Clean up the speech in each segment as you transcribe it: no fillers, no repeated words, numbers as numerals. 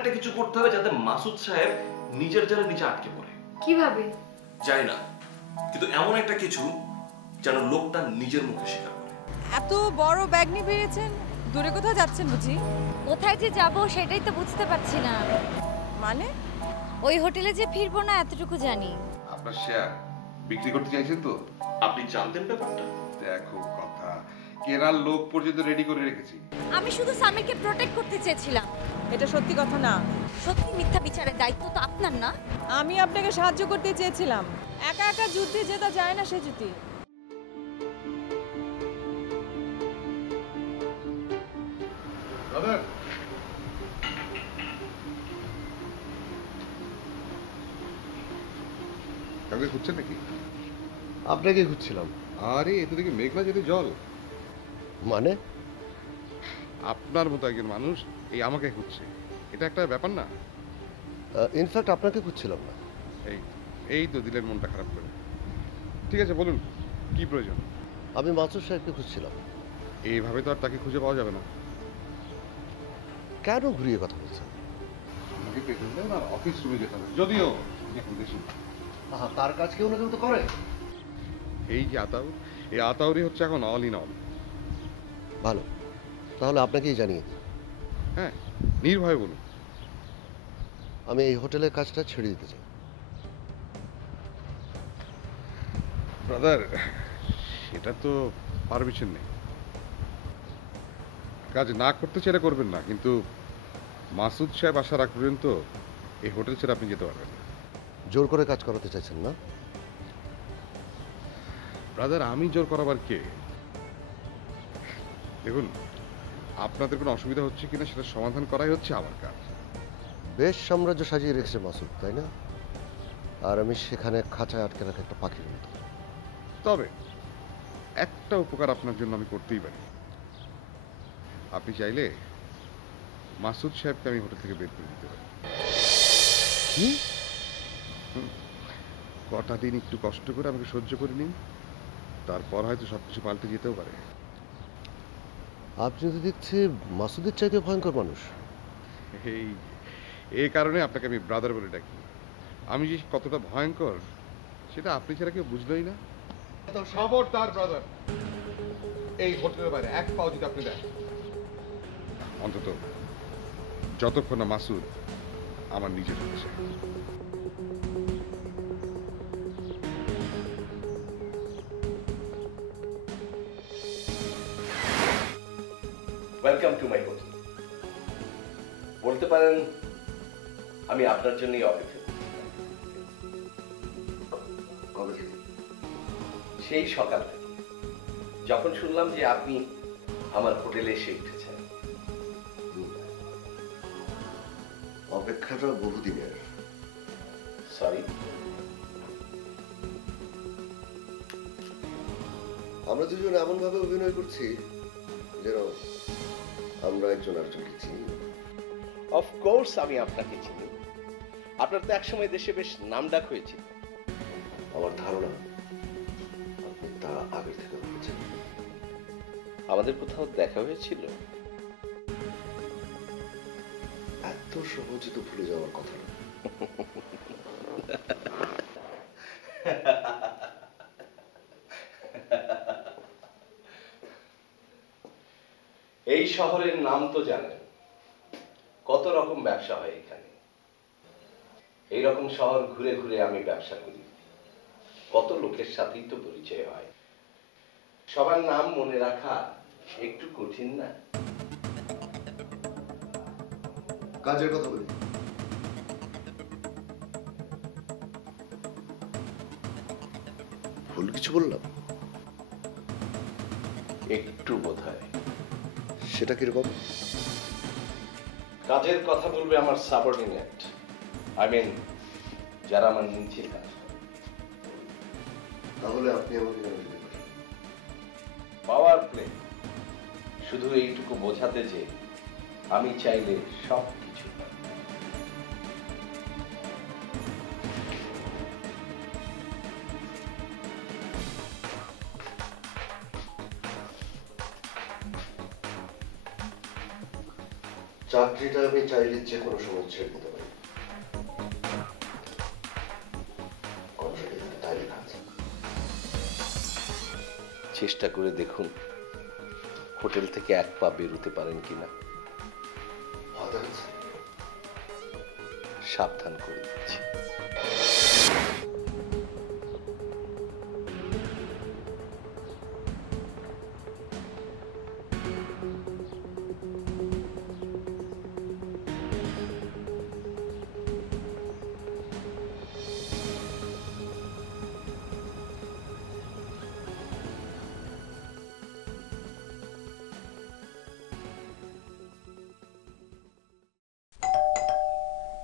একটা কিছু করতে হবে যাতে মাসুদ সাহেব নিজের জালে নিচে আটকে পড়ে। কিভাবে? জানি না, কিন্তু এমন একটা কিছু যেন লোকটা নিজের মুখে স্বীকার করে। এত বড় ব্যাগ নিয়ে বেরিয়েছেন, দূরে কোথাও যাচ্ছেন বুঝি? কোথায় যে যাব সেটাই তো বুঝতে পারছি না। মানে? ওই হোটেলে যে ফিরবো না এতটুকু জানি। আপনার শেয়ার বিক্রি করতে চাইছেন তো? আপনি জানতেন ব্যাপারটা? দেখো কথা, কেনার লোক পর্যন্ত রেডি করে রেখেছি। আমি শুধু সামিরকে প্রোটেক্ট করতে চেয়েছিলাম। এটা সত্যি কথা না। সত্যি মিথ্যা বিচারের দায়িত্ব তো আপনার না। আমি আপনাকে সাহায্য করতে চেয়েছিলাম। একা একা যুদ্ধে জেতা যায় না, সে যুদ্ধে। দাদা, কাউকে খুঁজছেন নাকি? আপনাকে খুঁজছিলাম। আরে এত দিকে মেঘনা যেতে জল। মানে? আপনার মতো একজন মানুষ এই আমাকে খুঁজছে, এটা একটা ব্যাপার না? ইনফ্যাক্ট আপনাকে খুঁজছিলাম না। এই এই তো দিলেন মনটা খারাপ করে। ঠিক আছে, বলুন কি প্রয়োজন? আমি মাসুদ সাহেবকে খুঁজছিলাম। এইভাবে তো আর তাকে খুঁজে পাওয়া যাবে না। কেন ঘুরিয়ে কথা বলছেন? আমাকে পেছন দেয় না, অফিস রুমে যেতে হবে। যদিও দেখুন দেখুন, তার কাজ কেউ না কেউ তো করে। এই যে আতাউর, এই আতাউরই হচ্ছে এখন অল ইন অল। ভালো, তাহলে আপনাকেই জানিয়ে দিই। হ্যাঁ, নির্ভয় বলুন। আমি এই হোটেলের কাজটা ছেড়ে দিতে চাই। ব্রাদার, সেটা তো পারমিশন নেই। কাজ না করতে চাইলে করবেন না, কিন্তু মাসুদ সাহেব আসার আগ পর্যন্ত এই হোটেল ছেড়ে আপনি যেতে পারবেন না। জোর করে কাজ করাতে চাইছেন না? ব্রাদার, আমি জোর করাবার কে? দেখুন, আপনাদের কোনো অসুবিধা হচ্ছে কিনা সেটা সমাধান করাই হচ্ছে আমার কাজ। বেশ সাম্রাজ্য সাজিয়ে রেখেছে মাসুদ, তাই না? আর আমি সেখানে খাঁচায় আটকে রাখা একটা পাখির মতো। তবে একটা উপকার আপনার জন্য আমি করতেই পারি। আপনি চাইলে মাসুদ সাহেবকে আমি হোটেল থেকে বের করে দিতে পারি। কি? কটা দিন একটু কষ্ট করে আমাকে সহ্য করে নিন, তারপর হয়তো সবকিছু পাল্টে যেতেও পারে। আপনি তো দেখছি মাসুদের চাইতে ভয়ঙ্কর মানুষ। এই কারণে আপনাকে আমি ব্রাদার বলে ডাকি। আমি যে কতটা ভয়ঙ্কর সেটা আপনি ছাড়া কেউ বুঝলোই না। খবরদার ব্রাদার, এই হোটেলের বাইরে এক পাও যদি আপনি দেন, অন্তত যতক্ষণ না মাসুদ আমার নিজের হচ্ছে। Welcome to my hotel. বলতে পারেন আমি আপনার জন্যই অপেক্ষা করছি। সেই সকাল থেকে যখন শুনলাম যে আপনি আমার হোটেলে এসে উঠেছেন। অপেক্ষাটা বহুদিনের। সরি, আমরা দুজন এমন ভাবে অভিনয় করছি যেন আমরা একজন আরেকজনকে চিনি। অফকোর্স আমি আপনাকে চিনি। আপনার তো একসময় দেশে বেশ নামডাক হয়েছিল। আমার ধারণা আপনি তা আগে থেকে বলেছেন। আমাদের কোথাও দেখা হয়েছিল? এত সহজে তো ভুলে যাওয়ার কথা না। এই শহরের নাম তো জানেন, কত রকম ব্যবসা হয় এখানে। এইরকম শহর ঘুরে ঘুরে আমি ব্যবসা করি, কত লোকের সাথেই তো পরিচয় হয়। সবার নাম মনে রাখা একটু কঠিন না? কাজের কথা বলি। ভুল কিছু বললাম? একটু বোধহয়। সেটা কিরকম? কাজের কথা বলবে আমার সাবঅর্ডিনেট, আই মিন যারা আমার নিচে কাজ করে। তাহলে আপনি আমাকে কেন দিতে পারেন? পাওয়ার প্লে, শুধু এইটুকু বোঝাতে যে আমি চাইলে সব কিছু পারি। চাকরিটা আমি চাইলে যে কোনো সময় ছেড়ে দিতে পারি। অলরেডি তাই লেখা আছে। চেষ্টা করে দেখুন হোটেল থেকে এক পা বেরোতে পারেন কিনা। হতে হচ্ছে। সাবধান করে দিচ্ছি।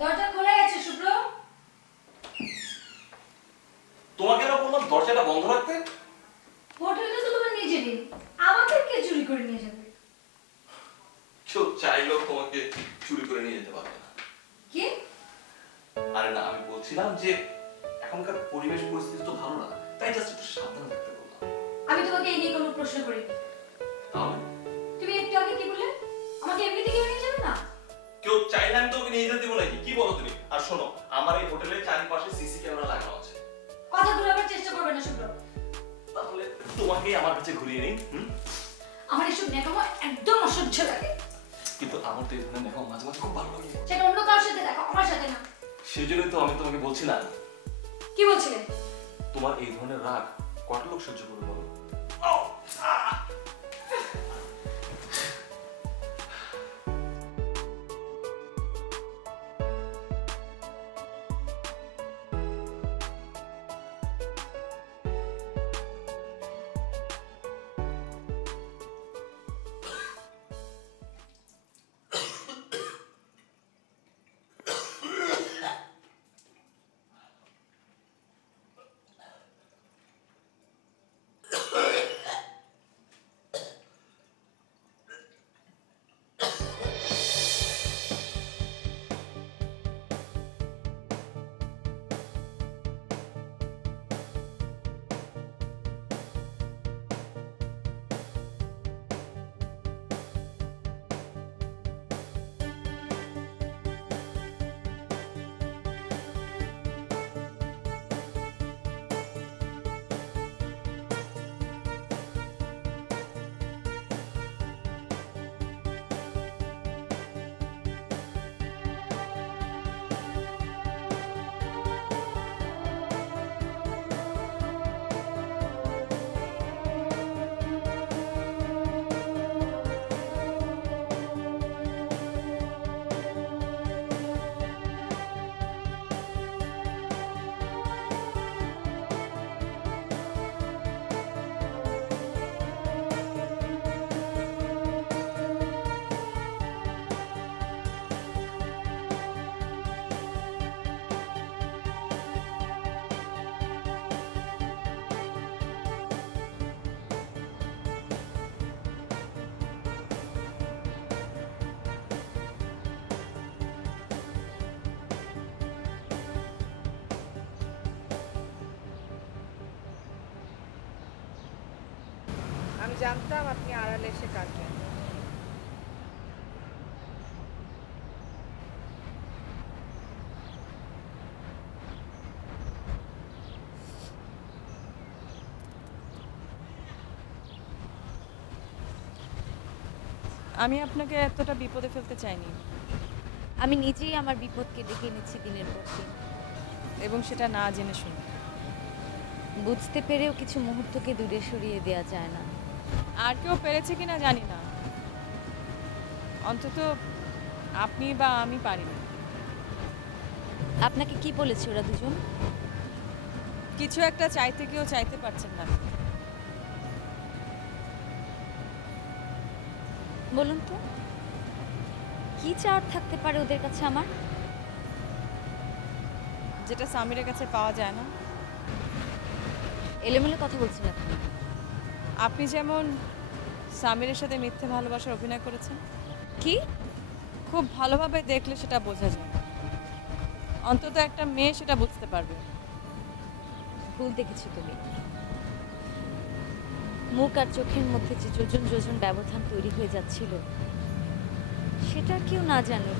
দরজা খোলা আছে শুভ্র। তোমাকে না বললাম দরজাটা বন্ধ রাখতে? হোটেলটা তো তোমার নিজেরই, আমাদের কে চুরি করে নিয়ে যাবে? কেউ চাইলেও তোমাকে চুরি করে নিয়ে যেতে পারবে না। কি? আরে না, আমি বলছিলাম যে এখনকার পরিবেশ পরিস্থিতি তো ভালো না, তাই জাস্ট একটু সাবধানে থাকতে বললাম। আমি তোমাকে এই নিয়ে কোনো প্রশ্ন করিনি। তাহলে তুমি একটু আগে কি বললে? আমাকে এমনিতে কেউ নিয়ে যাবে না? কেউ চাইলে আমি তোমাকে নিয়ে যেতে দেবো নাকি? কি বলো তুমি? আর শোনো, আমার এই হোটেলের চারিপাশে সিসি ক্যামেরা লাগানো আছে। কথাগুলো আবার চেষ্টা করবে না শুভ্র। তাহলে তোমাকেই আমার কাছে ঘুরিয়ে নিই। আমার এসব নেকামো একদম অসহ্য লাগে। কিন্তু আমার তো এই ধরনের দেখো মাঝে মাঝে খুব ভালো লাগে। সেটা অন্য কারোর সাথে দেখো, আমার সাথে না। সেই জন্যই তো আমি তোমাকে বলছিলাম। কি বলছিলে? তোমার এই ধরনের রাগ কত লোক সহ্য করবে বলো? আমি জানতাম আপনি আড়ালে এসে কাটবেন। আমি আপনাকে এতটা বিপদে ফেলতে চাইনি, আমি নিজেই আমার বিপদকে ডেকে এনেছি দিনের পর দিন, এবং সেটা না জেনে শুনে। বুঝতে পেরেও কিছু মুহূর্তকে দূরে সরিয়ে দেওয়া যায় না। আর কেউ পেরেছে কিনা জানি না, অন্তত আপনি বা আমি পারিনি। আপনাকে কি বলেছে ওরা দুজন? কিছু একটা চাইতে কেউ চাইতে পারছেন না। বলুন তো, কি চাওয়ার থাকতে পারে ওদের কাছে আমার? যেটা সামিরের কাছে পাওয়া যায় না। এলোমেলো কথা বলছেন আপনি। আপনি যেমন সামিরের সাথে মিথ্যে ভালোবাসার অভিনয় করেছেন, কি? খুব ভালোভাবে দেখলে সেটা বোঝা যায়। অন্তত একটা মেয়ে সেটা বুঝতে পারবে। ভুল দেখেছো তুমি। মুখ আর চোখের মধ্যে যে যোজন যোজন ব্যবধান তৈরি হয়ে যাচ্ছিল, সেটা কেউ না জানুক,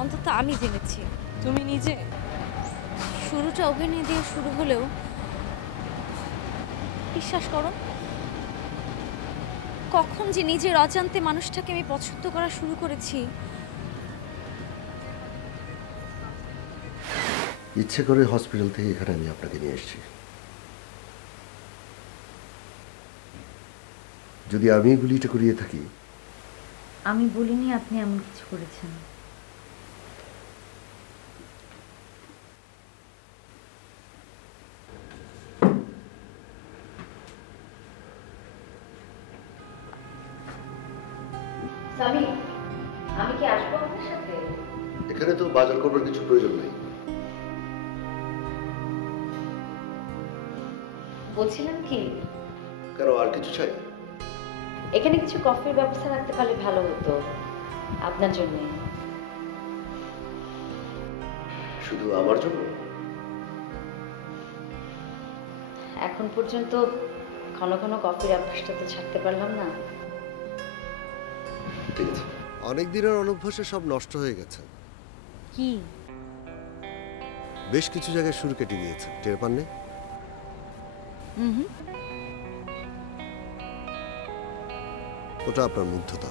অন্তত আমি জেনেছি। তুমি নিজে? শুরুটা অভিনয় দিয়ে শুরু হলেও বিশ্বাস করো, কখন যে নিজের অজান্তে মানুষটাকে আমি পছন্দ করা শুরু করেছি। ইচ্ছে করে হসপিটাল থেকে এখানে আমি আপনাকে নিয়ে এসেছি। যদি আমি গুলিটা করিয়ে থাকি। আমি বলিনি আপনি এমন কিছু করেছেন। সামি, আমি কি আসবো আপনার সাথে? এখানে তো বাজার করবার কিছু প্রয়োজন নেই। বলছিলাম কি, কেন, আর কিছু চাই? এখানে কিছু কফির ব্যবস্থা রাখতে পারলে ভালো হতো আপনার জন্য। শুধু আমার জন্য? এখন পর্যন্ত ঘন ঘন কফির অভ্যাসটা তো ছাড়তে পারলাম না। ঠিক আছে। অনেক দিনের অনভ্যাসে সব নষ্ট হয়ে গেছে। কি? বেশ কিছু জায়গায় শুরু কেটে গিয়েছে, টের পাননি? ওটা আপনার মুগ্ধতা।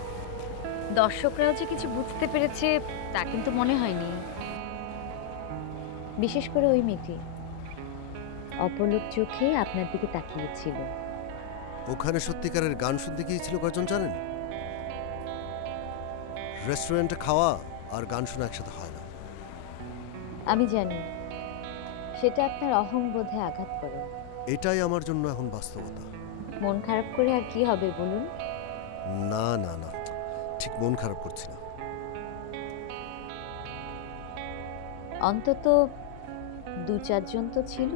দর্শকরাও যে কিছু বুঝতে পেরেছে তা কিন্তু মনে হয়নি। বিশেষ করে ওই মেয়েটি অপলক চোখে আপনার দিকে তাকিয়েছিল। ওখানে সত্যিকারের গান শুনতে গিয়েছিল কয়জন জানেন? রেস্টুরেন্টে খাওয়া আর গান শোনা একসাথে হয় না। আমি জানি সেটা আপনার অহংবোধে আঘাত করে। এটাই আমার জন্য এখন বাস্তবতা। মন খারাপ করে আর কি হবে বলুন? না না না, ঠিক মন খারাপ করছি না। অন্তত 2-4 জন তো ছিল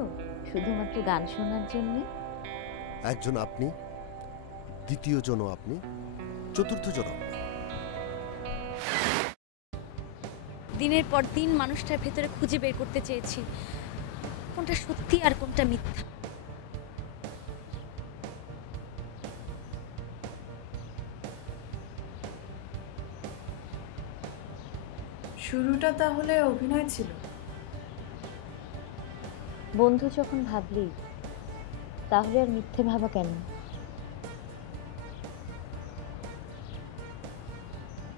শুধুমাত্র গান শোনার জন্য। একজন আপনি, দ্বিতীয় জনও আপনি, চতুর্থ জন আপনি। দিনের পর দিন মানুষটার ভেতরে খুঁজে বের করতে চেয়েছি কোনটা সত্যি আর কোনটা মিথ্যা। শুরুটা তাহলে অভিনয় ছিল? বন্ধু যখন ভাবলি তাহলে আর মিথ্যে ভাবা কেন?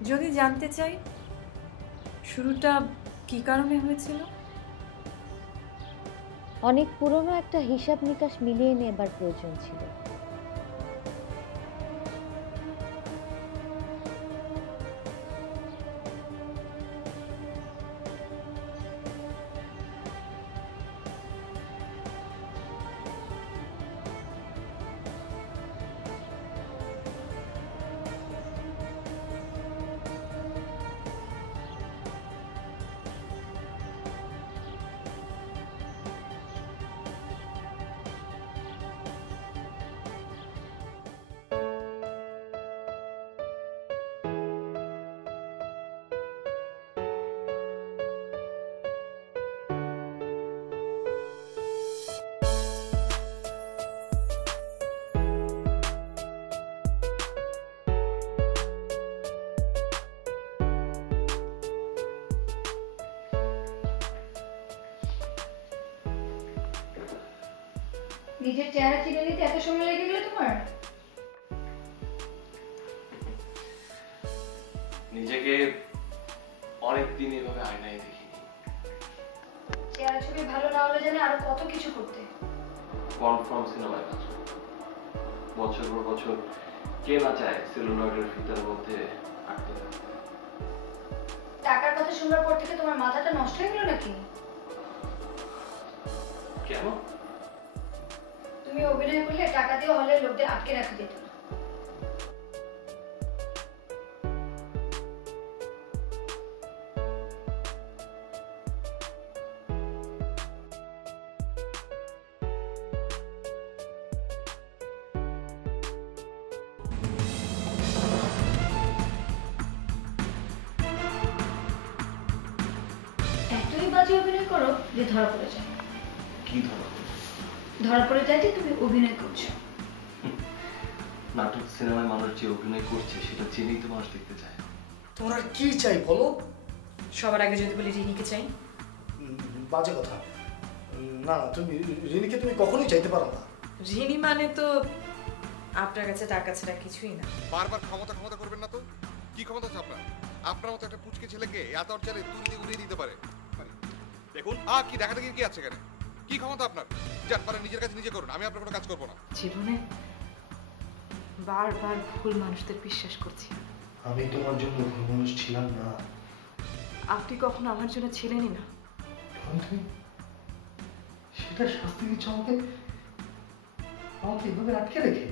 যদি জানতে চাই শুরুটা কি কারণে হয়েছিল? অনেক পুরনো একটা হিসাব নিকাশ মিলিয়ে নেবার প্রয়োজন ছিল। নিজের চেহারা চিনে নিতে এত সময় লেগে গেল তোমার? নিজেকে অনেকদিন এভাবে আয়নায় দেখিনি। চেহারা ছবি ভালো না হলে জানে আরো কত কিছু করতে। কনফার্ম সিনেমায় কাজ করতে বছর পর বছর কে না চায় সেলুলয়েডের ফিতার মধ্যে আটকে থাকতে। টাকার কথা শোনার পর থেকে তোমার মাথাটা নষ্ট হয়ে গেল নাকি? কেন? তুমি অভিনয় করলে টাকা দিয়ে হলের লোকদের আটকে রাখা যেত না। এতই বাজে অভিনয় করো যে ধরা পড়ে যায়। কি ধরো? ধরা পড়ে যায় যে তুমি অভিনয় করছো। নাটক সিনেমায় মানুষ যে অভিনয় করছে সেটা জেনেই তো মানুষ দেখতে চায়। তোমার আর কি চাই বলো? সবার আগে যদি বলি রিনিকে চাই। বাজে কথা। না তুমি রিনিকে তুমি কখনোই চাইতে পারো না। রিনি মানে তো আপনার কাছে টাকা ছাড়া কিছুই না। বারবার ক্ষমতা ক্ষমতা করবেন না তো। কি ক্ষমতা আছে আপনার? আপনার মতো একটা পুচকে ছেলেকে এত অর্চারে তুলে দিয়ে উড়িয়ে দিতে পারে। দেখুন কি দেখাতে কি আছে এখানে? কি ক্ষমতা আপনার? যান পারে নিজের কাছে নিজে করুন, আমি আপনার কোনো কাজ করবো না। জীবনে বারবার ভুল মানুষদের বিশ্বাস করছি। আমি তোমার জন্য ভুল মানুষ ছিলাম না। আপনি কখনো আমার জন্য ছিলেনই না। তুমি সেটা শাস্তি দিচ্ছ আমাকে, আমাকে এভাবে আটকে রেখে?